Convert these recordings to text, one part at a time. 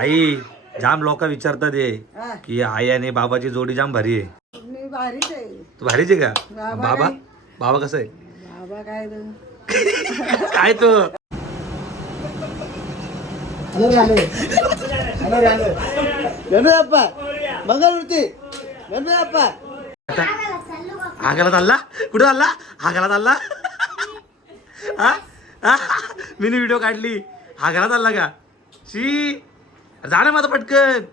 आई जाम लोक विचारतात हे हा, की आई आणि बाबाची जोडी जाम भारी आहे. मी भारीच आहे. तू भारीच आहे का? बाबा बाबा? काय? बाबा कसं आहे? बाबा काय तू? आगाला चालला? कुठं चालला? आगाला चालला? हा? हा? मी व्हिडिओ काढली. आगाला चालला का? शी. जा ना माझं पटकन.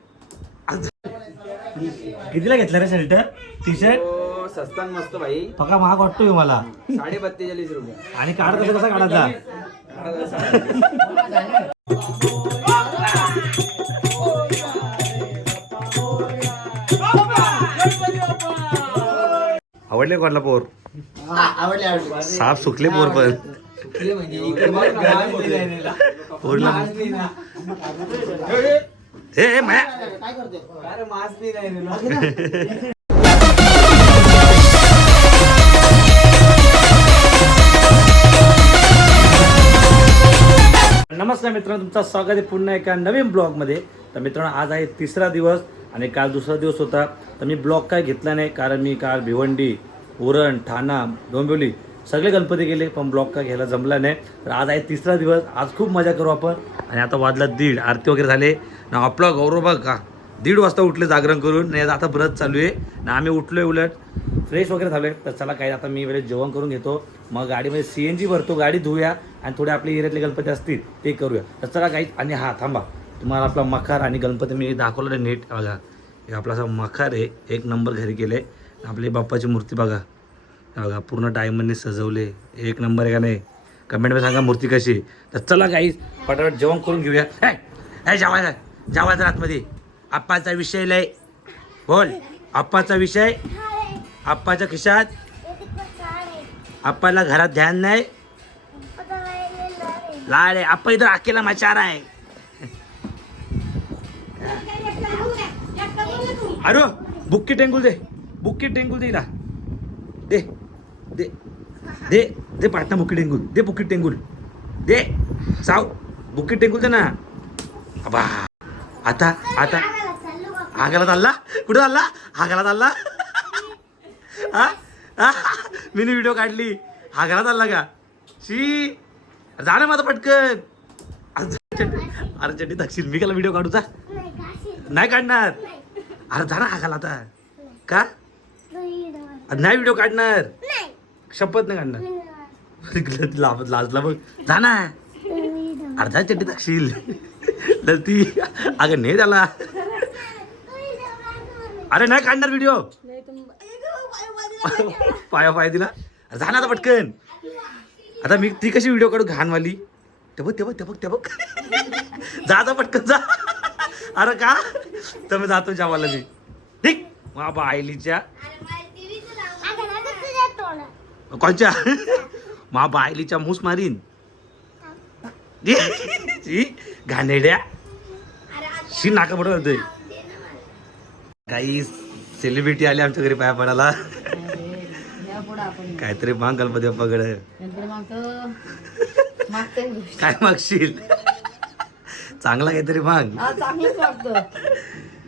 कितीला घेतला रे शर्ट टी शर्ट सस्तान मस्त भाई. पका महाग वाटतोय मला. साडे बत्तेचाळीस रुपये. आणि काढ कसं कसा काढायचा? आवडले कोणला पोर? आवडले आवडले. साप सुकले पोर पण. सुकले म्हणजे इकडे बघ नाही. पोरला बी माया. काय करते अरे मास्क बी नाही नेला. नमस्कार मित्रांनो तुमचं स्वागत आहे पुन्हा एका नवीन ब्लॉगमध्ये. तर मित्रांनो आज आहे तिसरा दिवस आणि काल दुसरा दिवस होता. तर मी ब्लॉग काय घेतला नाही कारण मी काल भिवंडी उरण ठाणा डोंबिवली सगळे गणपती गेले पण ब्लॉग का घ्यायला जमला नाही. तर आज आहे तिसरा दिवस आज खूप मजा करू आपण. आणि आता वाजला दीड आरती वगैरे झाले. ना आपला गौरव बघ का दीड वाजता उठले जागरण करून नाही आता व्रत चालू आहे. ना आम्ही उठलोय उलट. फ्रेश वगैरे झालोय. तर चला काही आता मी वेळेस जेवण करून घेतो. मग गाडीमध्ये सी एन जी भरतो गाडी धुऊया. आणि थोडे आपले एरियातले गणपती असतील ते करूया. तर चला काही आणि हा थांबा. तुम्हाला आपला मखार आणि गणपती मी दाखवलं नाही नीट. बघा हे आपला असा मखार आहे. एक नंबर घरी केले आपली बाप्पाची मूर्ती बघा. बघा पूर्ण डायमंडने सजवले. एक नंबर आहे का नाही? कमेंटमध्ये सांगा मूर्ती कशी तर चला काही पटापट जेवण करून घेऊया. हे, हे जेवायला जेवायचं आतमध्ये. आप्पाचा विषय लय. बोल आप्पाचा विषय? आप्पाच्या खिशात? आप्पाला घरात ध्यान नाही? लाड आहे. आप्पा इथं अकेला माचार आहे. अरे बुक्की टेंगुल दे बुक्की टेंगुल दे इला दे दे दे दे पाटणा बुक्की टेंगुल दे बुक्की टेंगुल दे साव बुक्की टेंगुल दे ना. अबा आता आता. आगाला चालला? कुठं चालला? आगाला चालला? हा? हा? मी व्हिडिओ काढली. आगाला चालला का? शी जा ना माझं पटकन. अरे चड्डी दाखशील मी काला व्हिडिओ काढूचा नाही काढणार. अरे जा ना आगाला आता. का? नाही व्हिडिओ काढणार. शपथ नाही काढणार. लाभ लाजला बघ. जा ना. अर्धा चड्डी दाखशील तर ती अगं नाही त्याला. अरे नाही काढणार व्हिडिओ पाया पाया तिला अरे जा ना आता पटकन. आता मी ती कशी व्हिडिओ काढू घाणवाली? ते बघ ते बघ ते बघ ते बघ. जा आता पटकन जा. अरे का? तर मी जातो जेवायला मी. ठीक बाबा आयलीच्या कोणच्या मा बायलीच्या मूस मारीन घाणेड्या शी नाका पडत होते काही सेलिब्रिटी आले आमच्या घरी पाया पडायला काहीतरी माग गणपती बाप्पाकडे मागते काय मागशील चांगला काहीतरी माग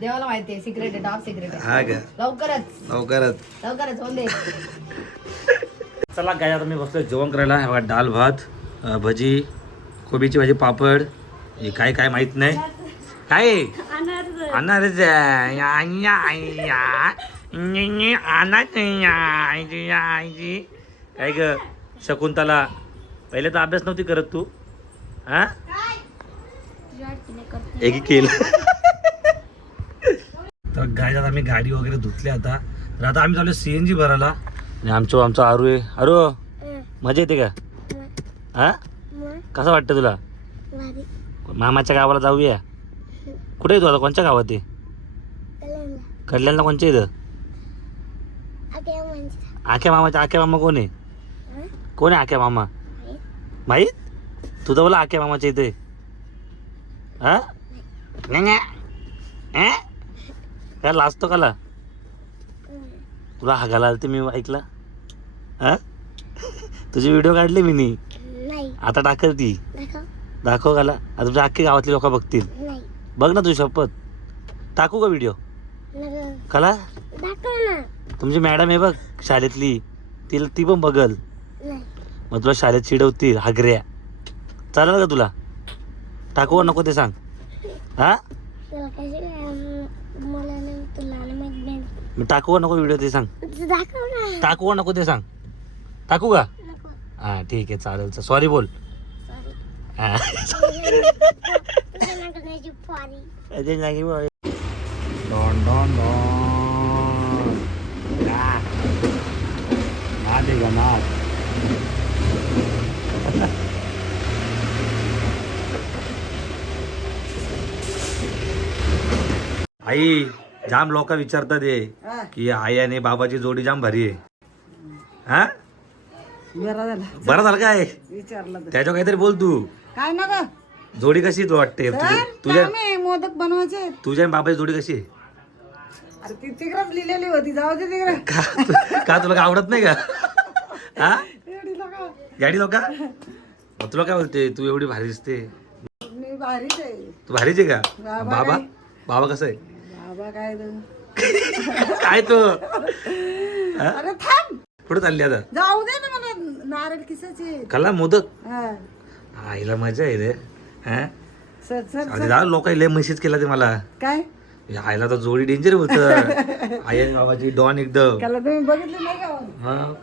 देवाला माहिती आहे सिक्रेट आहे टॉप सिक्रेट आहे हा का लवकरच लवकरच लवकरच चला काय आता मी बसलो जेवण करायला. हे बघा डाल भात भजी कोबीची भाजी पापड. हे काय काय माहीत नाही. काय? आहे? अनारस काय ग? शकुंतला पहिले तर अभ्यास नव्हती करत तू. हा? एक केलं. तर गाय आता आम्ही गाडी वगैरे धुतली आता. तर आता आम्ही चालू सी एन जी भरायला. आणि आमचं आमचा आरू आहे. अरो मजा येते का? हा? कसं वाटतं तुला? मामाच्या गावाला जाऊया. कुठे येतो आता? कोणत्या गावात आहे? कडल्याला कोणच्या इथं? आख्या मामाच्या. आख्या मामा कोण आहे? कोण आहे आख्या मामा? माहीत? तू तर बोला आख्या मामाच्या इथे. हा? नाही, लाजतो काला? तुला हागायला आलते मी ऐकला? हा? तुझे व्हिडिओ काढले मी नी नाही. आता टाकल ती. दाखव. दाखव काला आता तुमच्या अख्खी गावातली लोक बघतील. नाही. बघ ना तुझी शपथ. टाकू का व्हिडिओ कला दाखव ना. तुमची मॅडम आहे बघ शाळेतली. तिला ती पण बघल. नाही. मग तुला शाळेत चिडवतील हागऱ्या. चालेल का तुला? टाकू का नको ते सांग? हा? तुला कशी माहीत नाही मी टाकू का नको व्हिडिओ ते सांग? दाखव ना. टाकू का नको ते सांग? टाकू का? नको. हा ठीक आहे चालेल सॉरी बोल. सॉरी हा. तुझ्या नागण्याची फारी अजय जागी बोल. Don don don. नाद आहे का नाद? आई. जाम लोक विचारतात हा की आई आणि बाबाची जोडी जाम भारी आहे. हा? बरा झाला. बरं झालं काय? विचारलं तर. त्याच्यावर काहीतरी बोल तू. काय ना ग जोडी कशी तू वाटते? तुझ्या तर तुझ्या काम आहे, मोदक बनवायचे आहेत. तुझ्या आणि बाबाची जोडी कशी आहे? अरे ती तिकडच लिहिलेली होती जाऊ दे तिकडे. का का तुला काय आवडत नाही का? हा. गाडी लोका. मग तुला काय बोलते? तू एवढी भारी दिसते. मी भारीच आहे. तू भारीच आहे का? बाबा बाबा? काय? बाबा कसं आहे? बाबा काय रे? काय तो? अरे थांब. पुढे चालली आता? जाऊ दे ना मला नारळ किसाचे खाल्ला मोदक? हा. आईला मजा आहे रे. हा? सर सर अरे जा लोक लय मेसेज केला ते मला. काय? या आईला तर जोडी डेंजर होत. आई आणि बाबाची डॉन एकदम. त्याला तुम्ही बघितलं नाही का? हा.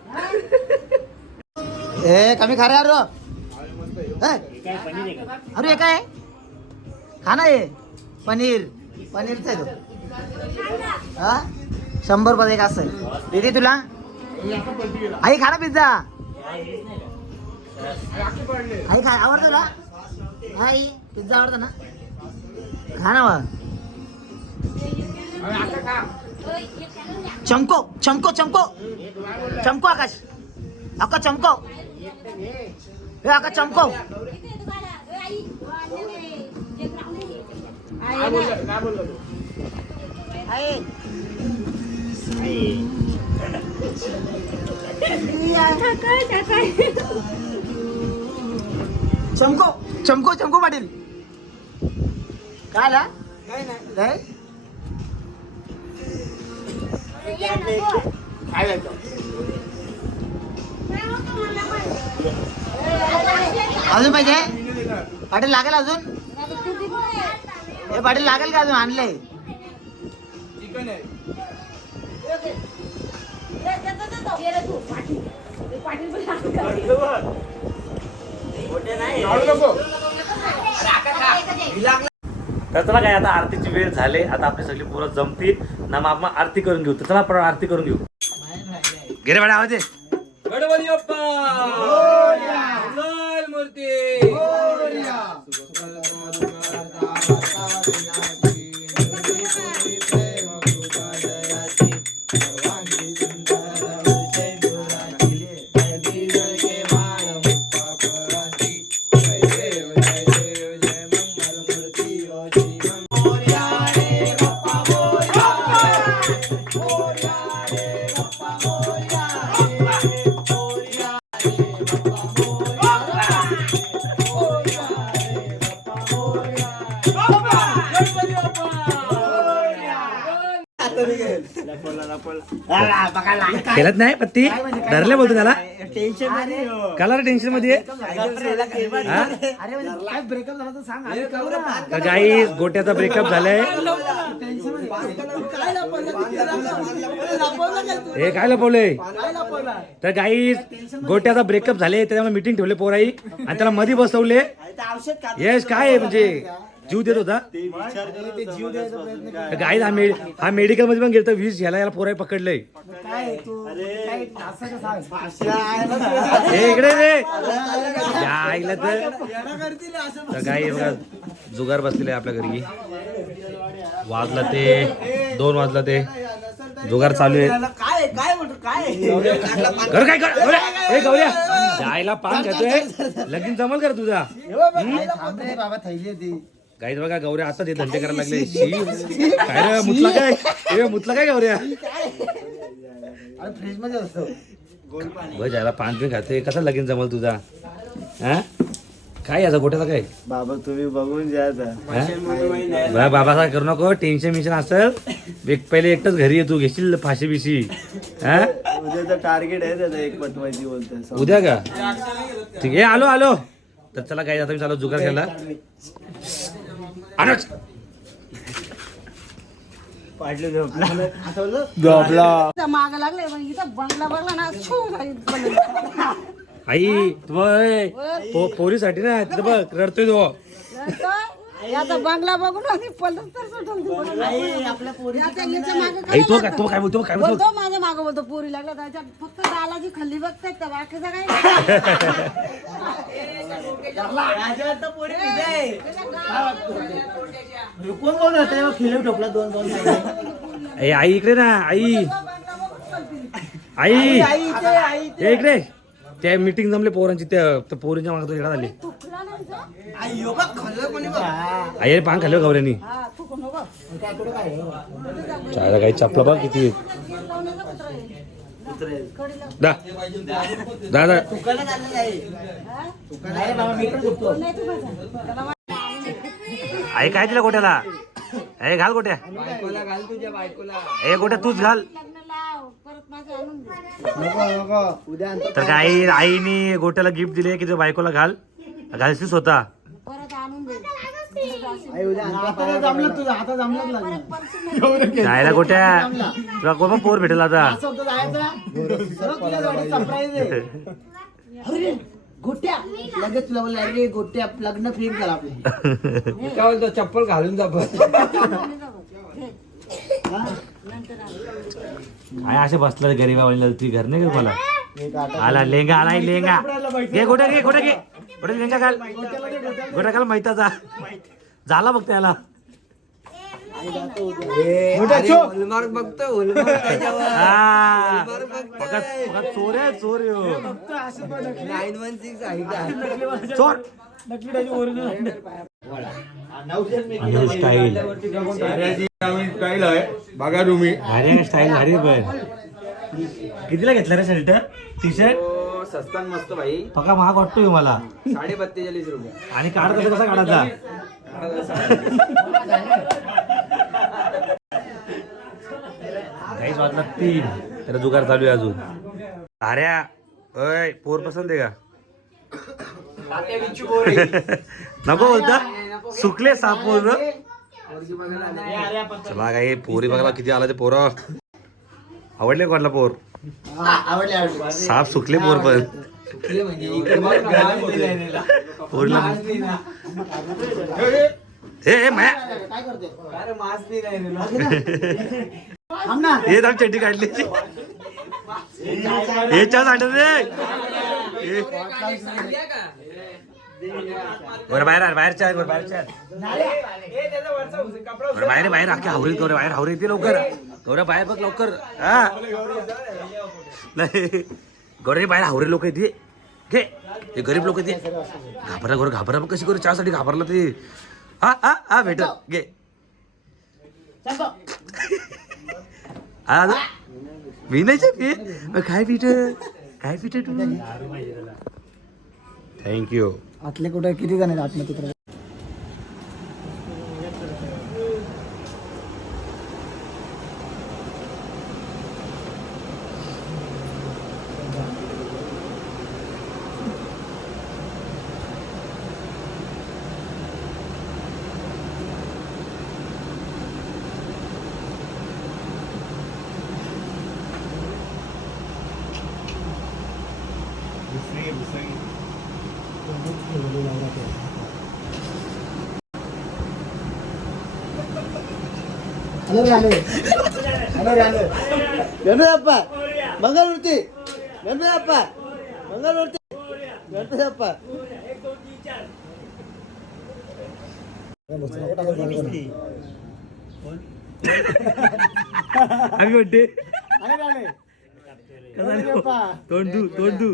ए कमी खा रे अरे. अरे हे काय? खा ना हे. पनीर. पनीरचं आहे तो. हा? शंभर रुपये एक असं दीदी तुला? आई खा ना पिझ्झा. आई खा. आवडतं तुला? आई पिझ्झा आवडतो ना? खा ना मग. चमको चमको चमको. चमको आकाश. अक्का चमको. हे अक्का चमको. आई. चमको चमको चमको पाटील. काय काय अजून पाहिजे? पाटील लागेल अजून? हे पाटील लागेल का अजून आणलंय? तर चला काय आता आरतीची वेळ झाली. आता आपली सगळी पोरं जमतील. ना मग आपण आरती करून घेऊ. तर चला आपण आरती करून घेऊ. गेले मॅडम आवाज आहे. गणपती बाप्पा! मंगल मूर्ती! खेळत नाही पत्ती? धरले बोलतो त्याला? काला टेन्शनमध्ये? हा? अरे म्हणजे काय ब्रेकअप झाला तर काही गोट्याचा ब्रेकअप झालाय. हे काय लपवलंय? तर काही गोट्याचा ब्रेकअप झाले त्याच्यामुळे मिटिंग ठेवले पोराई. आणि त्याला मध्ये बसवले. यश काय आहे म्हणजे? जीव देत होता? ते जीव द्यायचा प्रयत्न कर. गाई हा मेड हा मेडिकलमध्ये पण गेलो वीस घ्यायला याला पोराई पकडलंय. काय तू? काय असं का सांग हे इकडे रे. या ऐकलं तर. तर बघा जुगार बसलेला आहे आपल्या घरी. वाजला ते दोन वाजला ते. जुगार चालू आहे. काय काय म्हणतो काय? कर काय कर गौऱ्या, ए गौऱ्या. जायला पान घेतोय लगीन जमल कर तुझा? बाबा थैली ती गाईज बघा गौऱ्या आता ते धंदे करायला लागले. शी. काय रे मुतला काय? ए मुतला काय गौऱ्या? फ्रीजमध्ये असतो. बघ जायला पान पिन खाते. कसा लगीन जमल तुझा? हा? काय याचा गोट्याचा काय? बाबा तुम्ही बघून जा आता. बा- बाबा काय करू नको. टेन्शन मिशन असेल. एक पहिले एकटाच घरी येतो घेशील फाशी बिशी. हा? उद्याचं टार्गेट आहे त्याचा एक पटवायची बोलतोय. उद्या का? ठीक आहे आलो आलो. तर चला काय आता मी चालू जुगार खेळला आणच पाडले झोपला माग लागले पण इथं बंगला बंगला ना छू झाली बंगला. आई तू बघ, पो- पोरीसाठी ना तिथं बघ रडतोय तो. याचा बंगला बघून आम्ही तर मागं आई तो काय तो काय बोलतो? काय बोलतो बोलतो? माझ्या मागं बोलतो पोरी लागला त्याच्यात फक्त दालाची खल्ली बघतात त्या बाकीचं काय नाही. कोण कोण होतं फिल्म ठोकला दोन दोन ए, आई इकडे ना आई. आई. ए, इकडे. त्या मीटिंग जमले पोरांची त्या त्या पोरींच्या मागतो येडा झाली. तो? आई अरे पान खाल्लं हा, नको. चायला काही चपला बघ किती. दा. आई काय दिलं गोट्याला? ए घाल गोट्या. बायकोला घाल तुझ्या बायकोला. ए गोट्या तूच घाल. लग्न लाव परत माझं आणून दे. नको नको. उद्या आणतो. तर काय आई आईने गोट्याला गिफ्ट दिले की तुझ्या बायकोला घाल? घालशील स्वतः? परत आणून दे. आई उद्या आणतो. आता जमलं तुझं आता जमलं लग्न. जायला गोट्या तुला कोण पोर भेटेल आता. होतं गोट्या. लगेच तुला बोलला अरे गोट्या लग्न फिक्स झालं आपलं. काय बोलतो? चप्पल घालून जा बस. काय असे बसला गरीबावाला ती घर नाही का मला आला लेंगा आला लेंगा. घे गोट्या घे. गोट्या लेंगा घाल गोट्या घाल माहिताचा झाला बघ त्याला. बघतो हा. चोर आहे चोर ह्यो. नाईन वन सिक्स आहे चोर. आणि स्टाईल स्टाईल आहे. बघा तुम्ही. भारी स्टाईल भारी पण कितीला घेतला रे शर्ट टी शर्ट सस्तान मस्त भाई. पका महाग वाटतोय मला. साडे बत्तेचाळीस रुपये. आणि काढ कसं कसा काढायचा? काहीच वाटलं तीन तर जुगार चालू आहे अजून. अऱ्या अय पोर पसंत आहे का? नको बोलता. सुकले साप पोर. चला काय पोरी बघायला किती आला ते पोर. आवडले कोणला पोर? हा, आवडले आवडले. साप सुकले पोर. पण हे माया. काय करते? अरे मास्क बी नाही थांब ना. थांब चड्डी काढली. हे चहा सांडत रे. बरं बाहेर आण, बाहेर चहा, बरं बाहेर चहा. बाहेर बाहेर अख्ख्या हावरीत गौऱ्या बाहेर हावरी येते लवकर. गौऱ्या बाहेर बघ लवकर. हा? नाही. गौऱ्या बाहेर हावरी लोक येते घे. हे गरीब लोक येते घाबरा गौरव घाबरा मग कशी करू? चहासाठी घाबरला ते हा हा हा भेट घे. हा मी नाही काय पीठ काय पीठ तू? थँक्यू आतले कुठे किती जण आहेत आतमध्ये तिकडे? हॅलो हॅलो रे हॅलो गणपती अप्पा मंगलमूर्ती गणपती अप्पा मंगलमूर्ती गणपती अप्पा आम्ही म्हणते तोंड तू तोंड तू